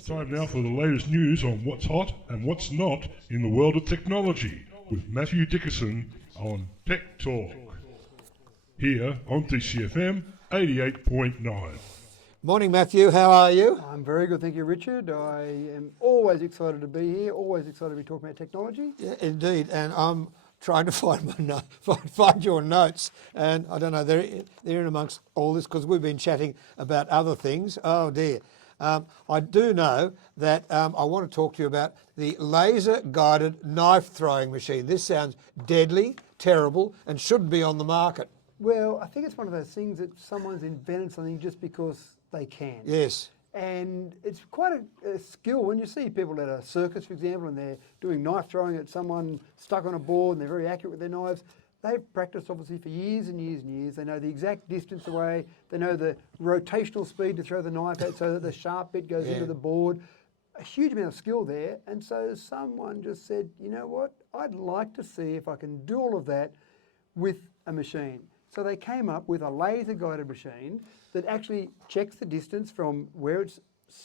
It's time now for the latest news on what's hot and what's not in the world of technology with Matthew Dickerson on Tech Talk. Here on TCFM 88.9. Morning, Matthew. How are you? I'm very good, thank you, Richard. I am always excited to be here, always excited to be talking about technology. Yeah, indeed. And I'm trying to find your notes. And I don't know, they're in amongst all this because we've been chatting about other things. Oh, dear. I do know that I want to talk to you about the laser-guided knife-throwing machine. This sounds deadly, terrible, and shouldn't be on the market. Well, I think it's one of those things that someone's invented something just because they can. Yes. And it's quite a skill when you see people at a circus, for example, and they're doing knife throwing at someone stuck on a board and they're very accurate with their knives. They've practiced obviously for years and years and years. They know the exact distance away. They know the rotational speed to throw the knife at so that the sharp bit goes into the board. A huge amount of skill there. And so someone just said, you know what, I'd like to see if I can do all of that with a machine. So they came up with a laser-guided machine that actually checks the distance from where it's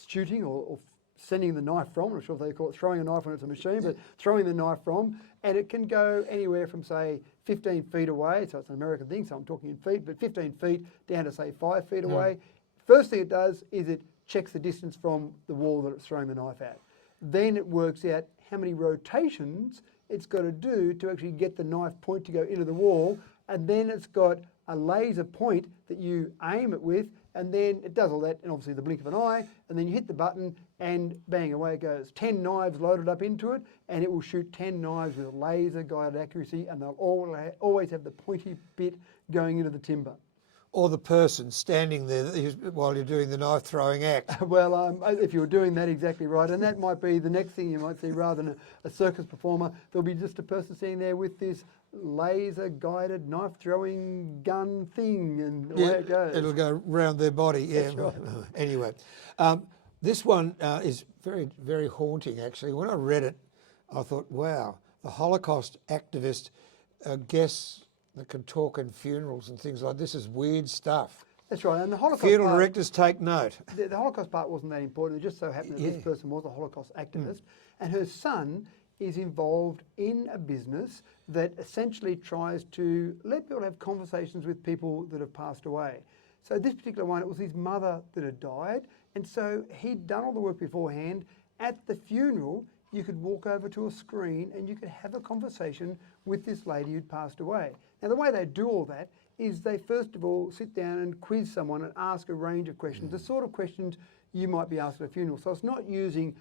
shooting or sending the knife from. I'm not sure if they call it throwing a knife when it's a machine, but throwing the knife from. And it can go anywhere from, say, 15 feet away. So it's an American thing, so I'm talking in feet, but 15 feet down to, say, 5 feet away. First thing it does is it checks the distance from the wall that it's throwing the knife at. Then it works out how many rotations it's got to do to actually get the knife point to go into the wall. And then it's got a laser point that you aim it with, and then it does all that in obviously the blink of an eye, and then you hit the button and bang, away it goes. 10 knives loaded up into it, and it will shoot 10 knives with laser guided accuracy, and they'll always have the pointy bit going into the timber. Or the person standing there while you're doing the knife throwing act. Well, if you were doing that, exactly right. And that might be the next thing you might see rather than a circus performer. There'll be just a person sitting there with this laser-guided knife-throwing gun thing, and away it goes. It'll go round their body, yeah. That's right. Anyway, this one is very, very haunting, actually. When I read it, I thought, wow, the Holocaust activist guess that can talk in funerals and things like this is weird stuff. That's right. And the Holocaust Funeral part, directors take note. The Holocaust part wasn't that important. It just so happened that this person was a Holocaust activist, and her son is involved in a business that essentially tries to let people have conversations with people that have passed away. So this particular one, it was his mother that had died, and so he'd done all the work beforehand. At the funeral, you could walk over to a screen and you could have a conversation with this lady who'd passed away. Now, the way they do all that is they first of all sit down and quiz someone and ask a range of questions, the sort of questions you might be asked at a funeral. So it's not using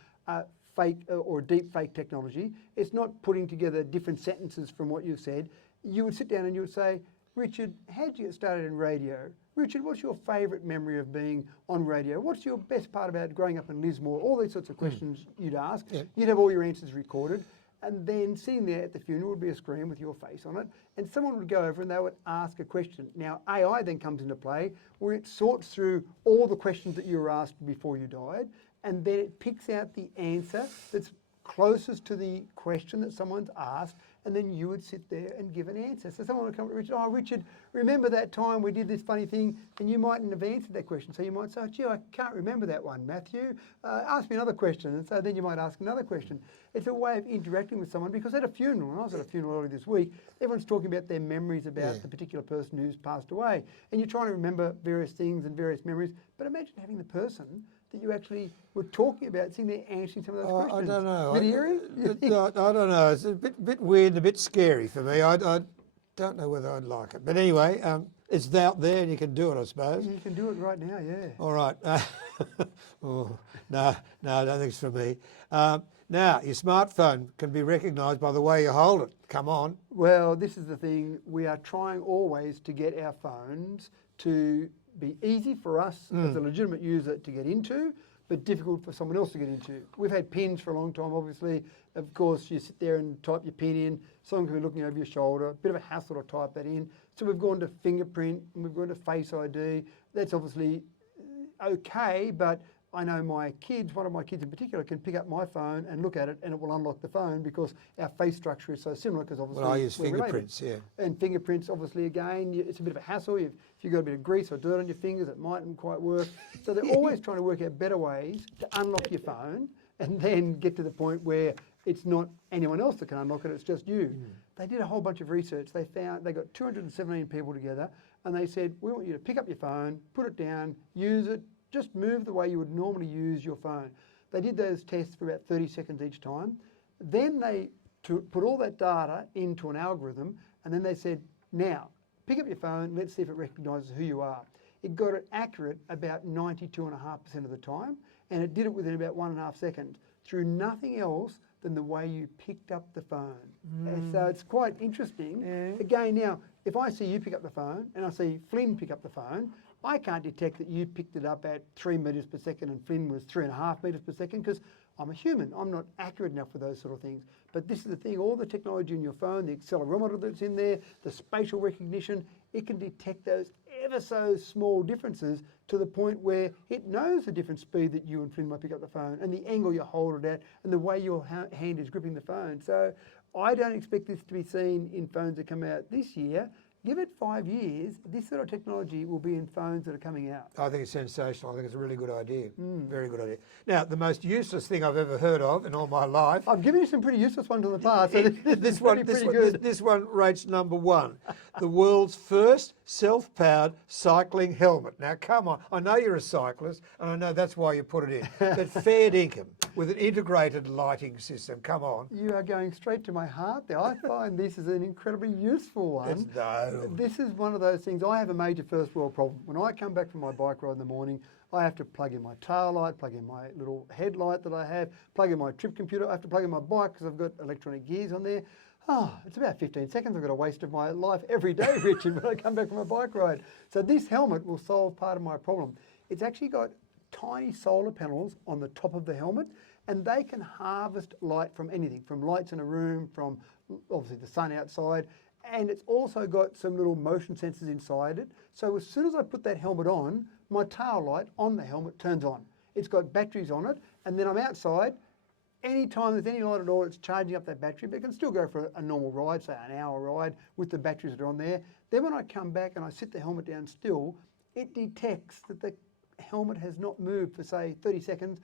fake or deep fake technology. It's not putting together different sentences from what you've said. You would sit down and you would say, Richard, how did you get started in radio? Richard, what's your favourite memory of being on radio? What's your best part about growing up in Lismore? All these sorts of questions you'd ask. Yeah. You'd have all your answers recorded. And then sitting there at the funeral would be a screen with your face on it. And someone would go over and they would ask a question. Now, AI then comes into play where it sorts through all the questions that you were asked before you died. And then it picks out the answer that's closest to the question that someone's asked, and then you would sit there and give an answer. So someone would come to Richard, oh, Richard, remember that time we did this funny thing? And you mightn't have answered that question. So you might say, oh, gee, I can't remember that one, Matthew. Ask me another question. And so then you might ask another question. It's a way of interacting with someone, because at a funeral, and I was at a funeral earlier this week, everyone's talking about their memories about the particular person who's passed away. And you're trying to remember various things and various memories, but imagine having the person that you actually were talking about, sitting there answering some of those questions. I don't know. Bit eerie? I don't know. It's a bit weird and a bit scary for me. I don't know whether I'd like it. But anyway, it's out there and you can do it, I suppose. You can do it right now, yeah. All right. No, I don't think it's for me. Now, your smartphone can be recognised by the way you hold it. Come on. Well, this is the thing. We are trying always to get our phones to be easy for us as a legitimate user to get into, but difficult for someone else to get into. We've had pins for a long time, obviously. Of course, you sit there and type your pin in. Someone can be looking over your shoulder. A bit of a hassle to type that in. So we've gone to fingerprint and we've gone to Face ID. That's obviously okay, but I know my kids, one of my kids in particular, can pick up my phone and look at it and it will unlock the phone because our face structure is so similar because obviously Well, I use we're related. fingerprints, yeah. And fingerprints, obviously, again, it's a bit of a hassle. If you've got a bit of grease or dirt on your fingers, it mightn't quite work. So they're always trying to work out better ways to unlock your phone and then get to the point where it's not anyone else that can unlock it, it's just you. They did a whole bunch of research. They got 217 people together and they said, we want you to pick up your phone, put it down, use it, just move the way you would normally use your phone. They did those tests for about 30 seconds each time. Then they put all that data into an algorithm and then they said, now, pick up your phone, let's see if it recognises who you are. It got it accurate about 92.5% of the time and it did it within about 1.5 seconds through nothing else than the way you picked up the phone. And so it's quite interesting. Again, now, if I see you pick up the phone and I see Flynn pick up the phone, I can't detect that you picked it up at 3 metres per second and Flynn was 3.5 metres per second because I'm a human. I'm not accurate enough for those sort of things. But this is the thing, all the technology in your phone, the accelerometer that's in there, the spatial recognition, it can detect those ever so small differences to the point where it knows the different speed that you and Flynn might pick up the phone and the angle you hold it at and the way your hand is gripping the phone. So I don't expect this to be seen in phones that come out this year. Give it 5 years, this sort of technology will be in phones that are coming out. I think it's sensational. I think it's a really good idea. Very good idea. Now, the most useless thing I've ever heard of in all my life. I've given you some pretty useless ones in the past. So this one rates number 1. The world's first self-powered cycling helmet. Now, come on. I know you're a cyclist, and I know that's why you put it in. But fair dinkum with an integrated lighting system. Come on. You are going straight to my heart there. I find this is an incredibly useful one. This is one of those things. I have a major first world problem. When I come back from my bike ride in the morning, I have to plug in my tail light, plug in my little headlight that I have, plug in my trip computer. I have to plug in my bike because I've got electronic gears on there. It's about 15 seconds. I've got a waste of my life every day, Richard, when I come back from a bike ride. So this helmet will solve part of my problem. It's actually got tiny solar panels on the top of the helmet, and they can harvest light from anything, from lights in a room, from obviously the sun outside, and it's also got some little motion sensors inside it. So as soon as I put that helmet on, my tail light on the helmet turns on. It's got batteries on it, and then I'm outside. Anytime there's any light at all, it's charging up that battery, but it can still go for a normal ride, say an hour ride with the batteries that are on there. Then when I come back and I sit the helmet down still, it detects that the helmet has not moved for say 30 seconds.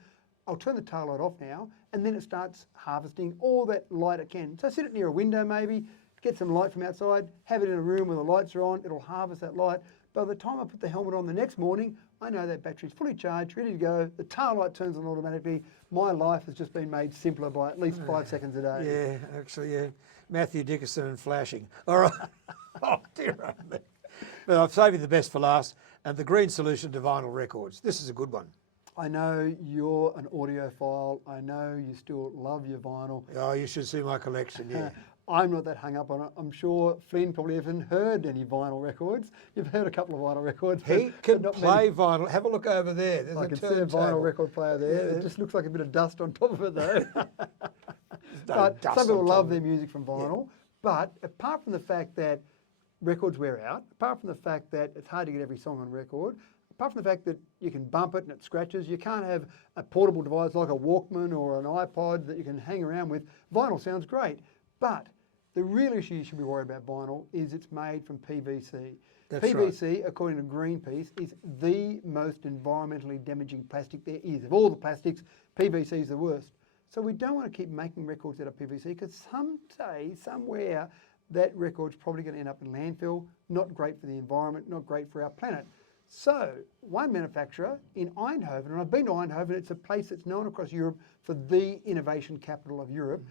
I'll turn the tail light off now, and then it starts harvesting all that light it can. So sit it near a window maybe, get some light from outside, have it in a room where the lights are on, it'll harvest that light. By the time I put the helmet on the next morning, I know that battery's fully charged, ready to go, the tail light turns on automatically. My life has just been made simpler by at least 5 seconds a day. Yeah, actually, yeah. Matthew Dickinson and flashing. All right. Oh, dear me. But I've saved you the best for last, and the green solution to vinyl records. This is a good one. I know you're an audiophile. I know you still love your vinyl. Oh, you should see my collection, yeah. I'm not that hung up on it. I'm sure Flynn probably hasn't heard any vinyl records. You've heard a couple of vinyl records. He can play vinyl. Have a look over there. There's I can see a vinyl record player there. Yeah. It just looks like a bit of dust on top of it though. But some people love their music from vinyl. Yeah. But apart from the fact that records wear out, apart from the fact that it's hard to get every song on record, apart from the fact that you can bump it and it scratches, you can't have a portable device like a Walkman or an iPod that you can hang around with. Vinyl sounds great, but the real issue you should be worried about vinyl is it's made from PVC. That's PVC, right. according to Greenpeace, is the most environmentally damaging plastic there is. Of all the plastics, PVC is the worst. So we don't want to keep making records out of PVC because someday, somewhere, that record's probably going to end up in landfill. Not great for the environment, not great for our planet. So one manufacturer in Eindhoven, and I've been to Eindhoven, it's a place that's known across Europe for the innovation capital of Europe.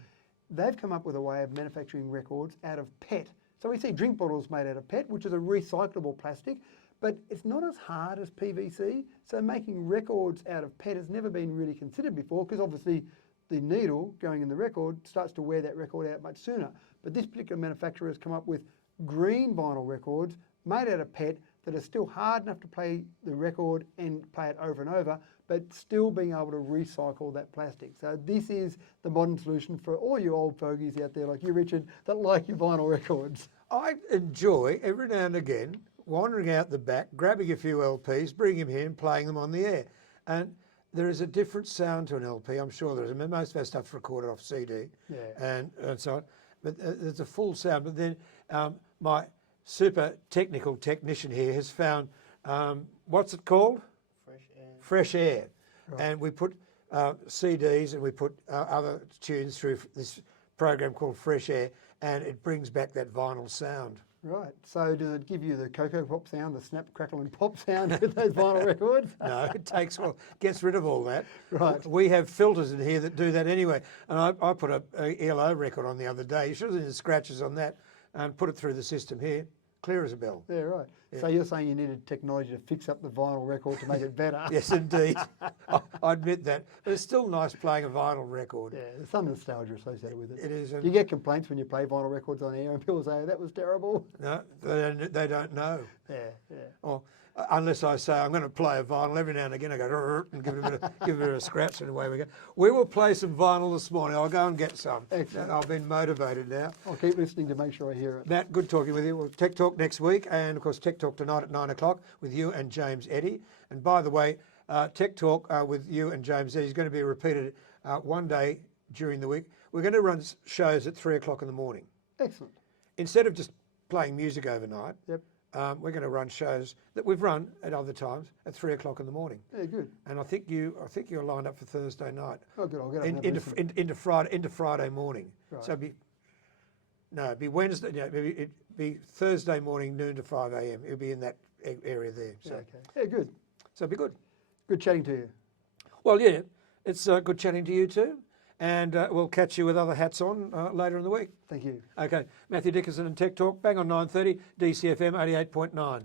They've come up with a way of manufacturing records out of PET. So we see drink bottles made out of PET, which is a recyclable plastic, but it's not as hard as PVC. So making records out of PET has never been really considered before because obviously the needle going in the record starts to wear that record out much sooner. But this particular manufacturer has come up with green vinyl records made out of PET that are still hard enough to play the record and play it over and over, but still being able to recycle that plastic. So this is the modern solution for all you old fogies out there like you, Richard, that like your vinyl records. I enjoy every now and again wandering out the back, grabbing a few LPs, bringing them here and playing them on the air. And there is a different sound to an LP. I'm sure there is. I mean, most of our stuff's recorded off CD, Yeah. and so on. But there's a full sound. But then my super technical technician here has found what's it called? Fresh air. Fresh air, Right. and we put CDs and we put other tunes through this program called Fresh Air, and it brings back that vinyl sound. Right. So does it give you the Cocoa Pop sound, the snap, crackle and pop sound with those vinyl records? No, it gets rid of all that. Right. We have filters in here that do that anyway. And I put a ELO record on the other day. You should have seen the scratches on that, and put it through the system here, clear as a bell. Yeah, right. Yeah. So you're saying you needed technology to fix up the vinyl record to make it better? Yes, indeed. I admit that. But it's still nice playing a vinyl record. Yeah, there's some nostalgia associated with it. It is. Do you get complaints when you play vinyl records on air and people say, that was terrible? No, they don't know. Yeah, yeah. Or unless I say I'm going to play a vinyl every now and again, I go "Rrr," and give it a bit of a scratch, and away we go. We will play some vinyl this morning. I'll go and get some. Excellent. I've been motivated now. I'll keep listening to make sure I hear it. Matt, good talking with you. Well, Tech Talk next week, and of course Tech Talk tonight at 9 o'clock with you and James Eddy. And by the way, Tech Talk with you and James Eddy is going to be repeated one day during the week. We're going to run shows at 3 o'clock in the morning. Excellent. Instead of just playing music overnight, Yep. we're going to run shows that we've run at other times at 3 o'clock in the morning. Yeah, good. And I think you're lined up for Thursday night. Oh, good. I'll get up and have a listen. into Friday morning. Right. So it'd be Wednesday. No, it'd be Thursday morning, noon to 5 a.m. It'll be in that area there. So, Yeah, okay. Yeah, good. so it'll be good. Good chatting to you. Well, yeah, it's good chatting to you too, and we'll catch you with other hats on later in the week. Thank you. Okay, Matthew Dickinson and Tech Talk, bang on 9:30, DCFM 88.9.